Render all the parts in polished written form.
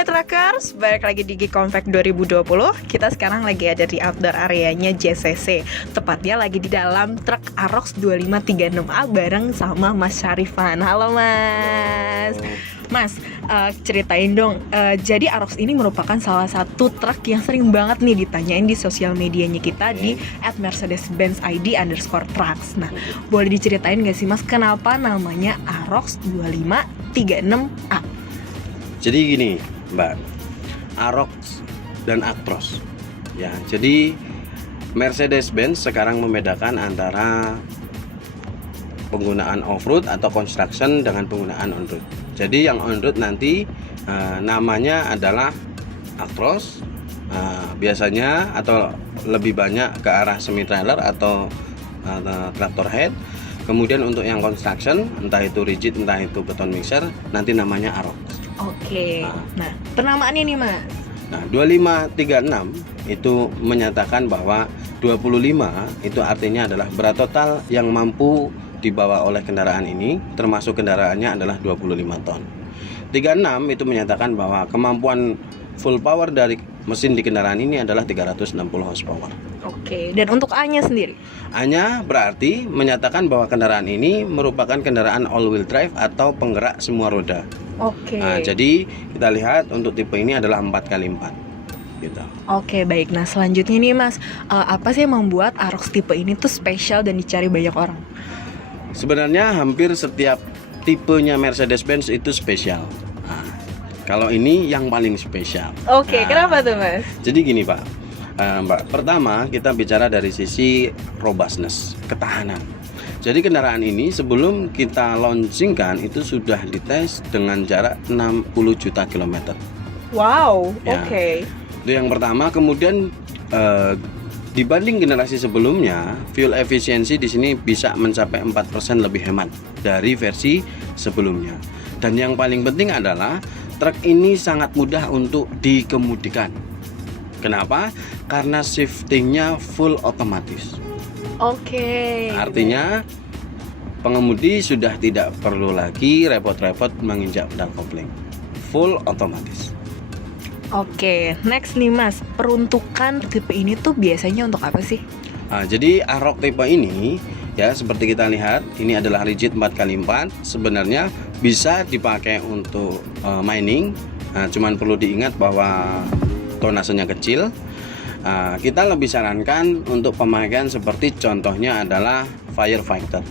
Trackers, balik lagi di Geek Confact 2020. Kita sekarang lagi ada di outdoor areanya JCC. Tepatnya lagi di dalam truk Arox 2536A bareng sama Mas Syarifan. Halo Mas. Mas, ceritain dong. Jadi Arox ini merupakan salah satu truk yang sering banget nih ditanyain di sosial medianya kita di @mercedes-benz_id_trucks. Nah, boleh diceritain gak sih Mas, kenapa namanya Arox 2536A? Jadi gini, Mbak, Arox dan Actros. Ya, jadi Mercedes-Benz sekarang membedakan antara penggunaan off-road atau construction dengan penggunaan on-road. Jadi yang on-road nanti namanya adalah Actros, biasanya atau lebih banyak ke arah semi-trailer atau tractor head. Kemudian untuk yang construction, entah itu rigid, entah itu beton mixer, nanti namanya Arox. Oke. Nah, penamaannya nih Mas. Nah, 2536 itu menyatakan bahwa 25 itu artinya adalah berat total yang mampu dibawa oleh kendaraan ini, termasuk kendaraannya adalah 25 ton. 36 itu menyatakan bahwa kemampuan full power dari mesin di kendaraan ini adalah 360 horsepower. Oke, dan untuk A-nya sendiri? A-nya berarti menyatakan bahwa kendaraan ini merupakan kendaraan all-wheel drive atau penggerak semua roda. Oke. Nah, jadi kita lihat untuk tipe ini adalah 4x4 gitu. Oke, baik. Nah, selanjutnya nih Mas, apa sih yang membuat Arox tipe ini tuh spesial dan dicari banyak orang? Sebenarnya hampir setiap tipenya Mercedes-Benz itu spesial. Nah, kalau ini yang paling spesial. Oke, kenapa tuh Mas? Jadi gini Pak, Mbak, pertama kita bicara dari sisi robustness, ketahanan. Jadi kendaraan ini sebelum kita launchingkan itu sudah dites dengan jarak 60 juta kilometer. Wow, Ya. oke. Itu yang pertama. Kemudian dibanding generasi sebelumnya, fuel efisiensi di sini bisa mencapai 4% lebih hemat dari versi sebelumnya. Dan yang paling penting adalah truk ini sangat mudah untuk dikemudikan. Kenapa? Karena shiftingnya full otomatis. Oke. Artinya pengemudi sudah tidak perlu lagi repot-repot menginjak pedal kopling. Full otomatis. Oke, next nih Mas, peruntukan tipe ini tuh biasanya untuk apa sih? Nah, jadi Arox tipe ini ya seperti kita lihat ini adalah rigid 4x4. Sebenarnya bisa dipakai untuk mining. Nah, cuman perlu diingat bahwa tonasenya kecil. Kita lebih sarankan untuk pemakaian seperti contohnya adalah firefighter.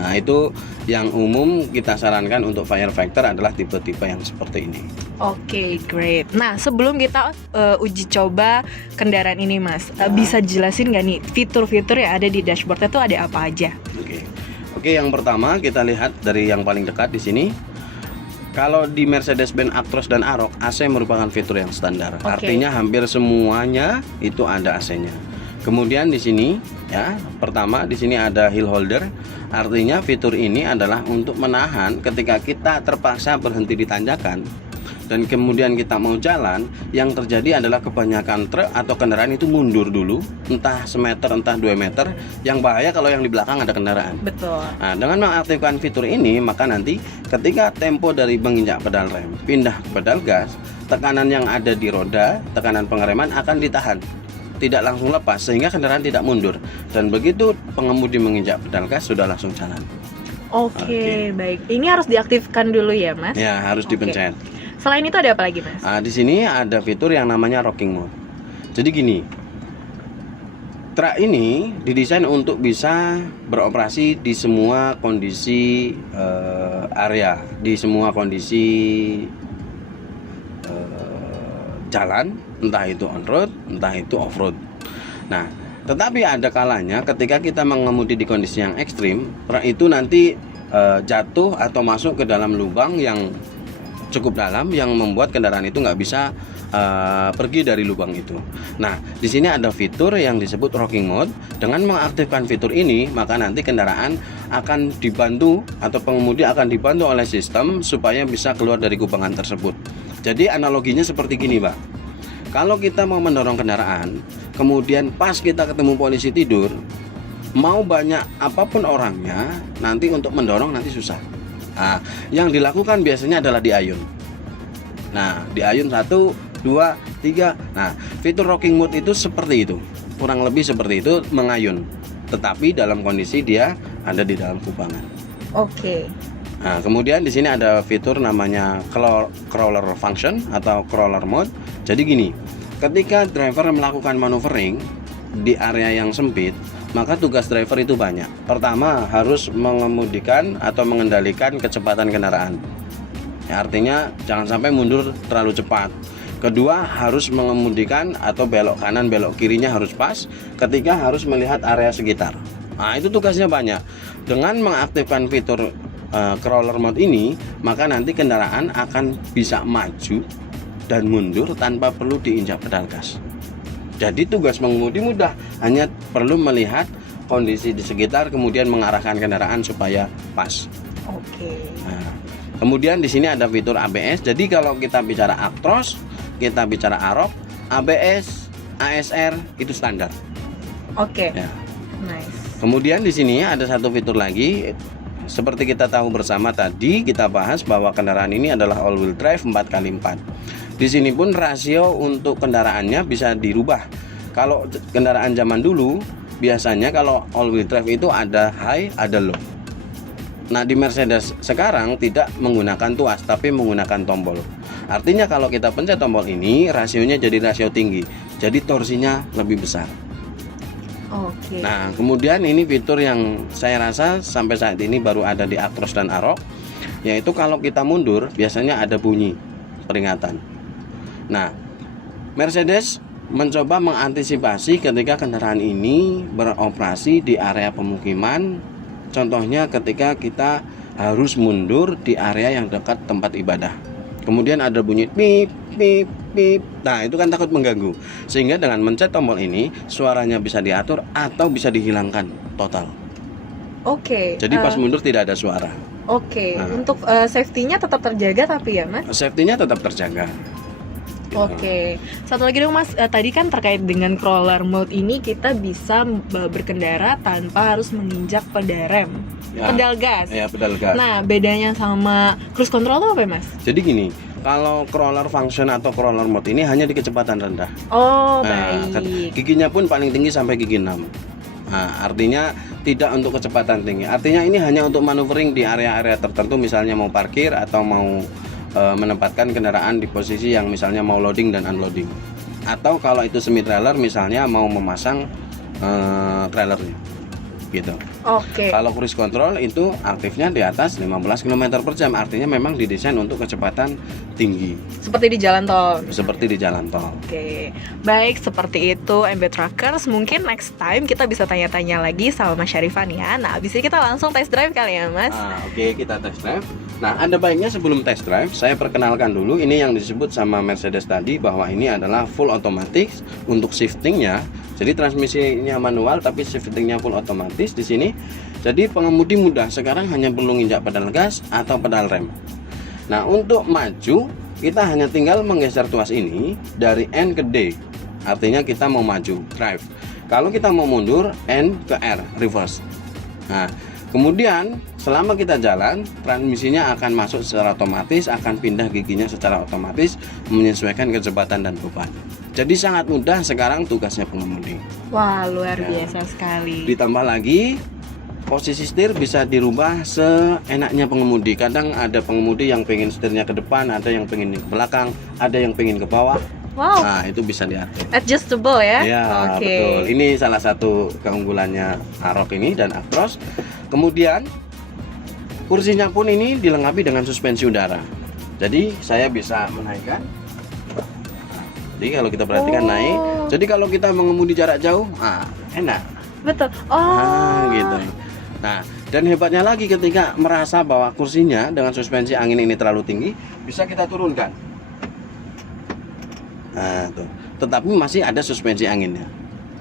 Nah, itu yang umum kita sarankan untuk firefighter adalah tipe-tipe yang seperti ini. Oke, great. Nah, sebelum kita uji coba kendaraan ini Mas, bisa jelasin nggak nih fitur-fitur yang ada di dashboardnya tuh ada apa aja? Oke, yang pertama kita lihat dari yang paling dekat di sini. Kalau di Mercedes-Benz Actros dan Arox, AC merupakan fitur yang standar. Oke. Artinya hampir semuanya itu ada AC-nya. Kemudian di sini ya, pertama di sini ada hill holder. Artinya fitur ini adalah untuk menahan ketika kita terpaksa berhenti di tanjakan dan kemudian kita mau jalan, yang terjadi adalah kebanyakan truk atau kendaraan itu mundur dulu, entah semeter entah 2 meter, yang bahaya kalau yang di belakang ada kendaraan. Betul. Nah, dengan mengaktifkan fitur ini, maka nanti ketika tempo dari menginjak pedal rem pindah ke pedal gas, tekanan yang ada di roda, tekanan pengereman akan ditahan, tidak langsung lepas sehingga kendaraan tidak mundur. Dan begitu pengemudi menginjak pedal gas sudah langsung jalan. Oke, baik. Ini harus diaktifkan dulu ya Mas? Ya, harus Oke. dipencet. Selain itu ada apa lagi Mas? Di sini ada fitur yang namanya rocking mode. Jadi gini, truk ini didesain untuk bisa beroperasi di semua kondisi area, di semua kondisi jalan, entah itu on road, entah itu off road. Nah, tetapi ada kalanya ketika kita mengemudi di kondisi yang ekstrim, truk itu nanti jatuh atau masuk ke dalam lubang yang cukup dalam yang membuat kendaraan itu nggak bisa pergi dari lubang itu. Nah, di sini ada fitur yang disebut rocking mode. Dengan mengaktifkan fitur ini, maka nanti kendaraan akan dibantu atau pengemudi akan dibantu oleh sistem supaya bisa keluar dari kubangan tersebut. Jadi analoginya seperti gini, Pak. Kalau kita mau mendorong kendaraan, kemudian pas kita ketemu polisi tidur, mau banyak apapun orangnya, nanti untuk mendorong nanti susah. Nah, yang dilakukan biasanya adalah diayun. Nah, diayun 1, 2, 3. Nah, fitur rocking mode itu seperti itu. Kurang lebih seperti itu, mengayun. Tetapi dalam kondisi dia ada di dalam kubangan. Oke. Nah, kemudian di sini ada fitur namanya crawler function atau crawler mode. Jadi gini, ketika driver melakukan maneuvering di area yang sempit, maka tugas driver itu banyak. Pertama, harus mengemudikan atau mengendalikan kecepatan kendaraan. Ya, artinya jangan sampai mundur terlalu cepat. Kedua, harus mengemudikan atau belok kanan, belok kirinya harus pas ketika harus melihat area sekitar. Nah, itu tugasnya banyak. Dengan mengaktifkan fitur crawler mode ini, maka nanti kendaraan akan bisa maju dan mundur tanpa perlu diinjak pedal gas. Jadi tugas mengemudi mudah, hanya perlu melihat kondisi di sekitar, kemudian mengarahkan kendaraan supaya pas. Oke. Nah, kemudian di sini ada fitur ABS. Jadi kalau kita bicara Actros, kita bicara Aroc, ABS, ASR itu standar. Oke. Ya. Nice. Kemudian di sini ada satu fitur lagi. Seperti kita tahu bersama tadi, kita bahas bahwa kendaraan ini adalah all wheel drive 4x4. Di sini pun rasio untuk kendaraannya bisa dirubah. Kalau kendaraan zaman dulu, biasanya kalau all wheel drive itu ada high, ada low. Nah, di Mercedes sekarang tidak menggunakan tuas, tapi menggunakan tombol. Artinya kalau kita pencet tombol ini, rasionya jadi rasio tinggi. Jadi torsinya lebih besar. Oke. Nah, kemudian ini fitur yang saya rasa sampai saat ini baru ada di Actros dan Aroc, yaitu kalau kita mundur biasanya ada bunyi peringatan. Nah, Mercedes mencoba mengantisipasi ketika kendaraan ini beroperasi di area pemukiman. Contohnya ketika kita harus mundur di area yang dekat tempat ibadah. Kemudian ada bunyi pip pip pip. Nah, itu kan takut mengganggu. Sehingga dengan mencet tombol ini, suaranya bisa diatur atau bisa dihilangkan total. Oke. Jadi pas mundur tidak ada suara. Oke. Nah. Untuk safety-nya tetap terjaga tapi ya, Mas? Safety-nya tetap terjaga. Oke, satu lagi dong Mas, tadi kan terkait dengan crawler mode ini kita bisa berkendara tanpa harus menginjak pedal rem, Ya. pedal gas. Ya, pedal gas. Nah, bedanya sama cruise control itu apa ya Mas? Jadi gini, kalau crawler function atau crawler mode ini hanya di kecepatan rendah. Oh, Nah, baik. giginya pun paling tinggi sampai gigi 6. Nah, artinya tidak untuk kecepatan tinggi. Artinya ini hanya untuk maneuvering di area-area tertentu, misalnya mau parkir atau mau menempatkan kendaraan di posisi yang misalnya mau loading dan unloading. Atau kalau itu semi trailer misalnya mau memasang trailernya. Gitu. Oke. Kalau cruise control itu aktifnya di atas 15 km per jam, artinya memang didesain untuk kecepatan tinggi Seperti di jalan tol. seperti di jalan tol. Oke, baik seperti itu MB Truckers. Mungkin next time kita bisa tanya-tanya lagi sama Mas Syarifan ya. Nah, abis ini kita langsung test drive kali ya Mas. Oke, kita test drive. Nah, ada baiknya sebelum test drive saya perkenalkan dulu ini yang disebut sama Mercedes tadi, bahwa ini adalah full automatic untuk shiftingnya. Jadi transmisinya manual tapi shiftingnya full otomatis di sini. Jadi pengemudi mudah sekarang hanya perlu nginjak pedal gas atau pedal rem. Nah, untuk maju kita hanya tinggal menggeser tuas ini dari N ke D. Artinya kita mau maju, drive. Kalau kita mau mundur, N ke R, reverse. Nah, kemudian selama kita jalan, transmisinya akan masuk secara otomatis, akan pindah giginya secara otomatis menyesuaikan kecepatan dan beban. Jadi sangat mudah sekarang tugasnya pengemudi. Wah, luar Ya. biasa sekali. Ditambah lagi posisi setir bisa dirubah seenaknya pengemudi. Kadang ada pengemudi yang pengen setirnya ke depan, ada yang pengen ke belakang, ada yang pengen ke bawah. Wow, Nah, itu bisa diatur. adjustable ya. Ya, Oke. betul. Ini salah satu keunggulannya Aroc ini dan Actros. Kemudian kursinya pun ini dilengkapi dengan suspensi udara. Jadi saya bisa menaikkan. Jadi kalau kita perhatikan Oh. naik. Jadi kalau kita mengemudi jarak jauh, enak. Betul. Oh. Gitu. Nah, dan hebatnya lagi ketika merasa bahwa kursinya dengan suspensi angin ini terlalu tinggi, bisa kita turunkan. Nah, tuh. Tetapi masih ada suspensi anginnya.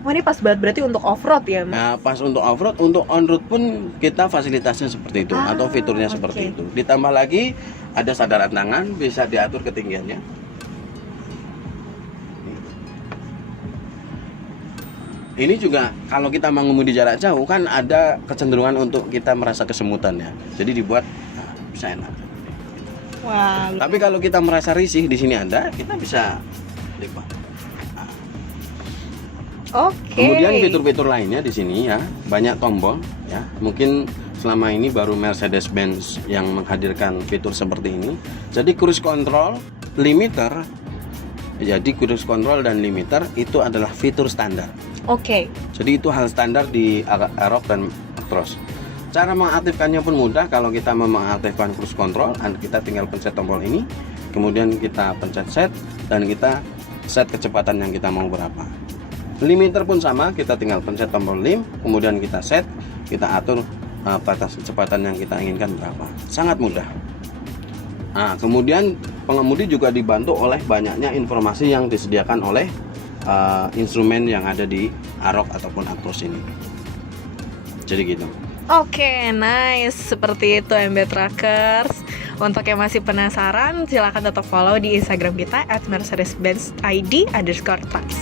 Wah, ini pas banget berarti untuk off-road ya, Mas? Nah, pas untuk off-road, untuk on-road pun kita fasilitasnya seperti itu atau fiturnya seperti oke. itu. Ditambah lagi ada sadaran tangan, bisa diatur ketinggiannya. Ini juga kalau kita mengemudi jarak jauh kan ada kecenderungan untuk kita merasa kesemutan ya. Jadi dibuat bisa enak. Wah. Tapi kalau kita merasa risih, di sini ada, kita bisa lipat. Oke. Kemudian fitur-fitur lainnya di sini ya, banyak tombol ya. Mungkin selama ini baru Mercedes-Benz yang menghadirkan fitur seperti ini. Jadi cruise control, limiter. Jadi cruise control dan limiter itu adalah fitur standar. Oke. Jadi itu hal standar di Arox dan Actros. Cara mengaktifkannya pun mudah. Kalau kita mau mengaktifkan cruise control, kita tinggal pencet tombol ini, kemudian kita pencet set dan kita set kecepatan yang kita mau berapa. Limiter pun sama, kita tinggal pencet tombol lim, kemudian kita set, kita atur batas kecepatan yang kita inginkan berapa. Sangat mudah. Nah, kemudian pengemudi juga dibantu oleh banyaknya informasi yang disediakan oleh instrumen yang ada di Arox ataupun Actros ini. Jadi gitu. Oke, nice. Seperti itu MB Truckers. Untuk yang masih penasaran, silahkan tetap follow di Instagram kita @mercedes-benz id_trucks.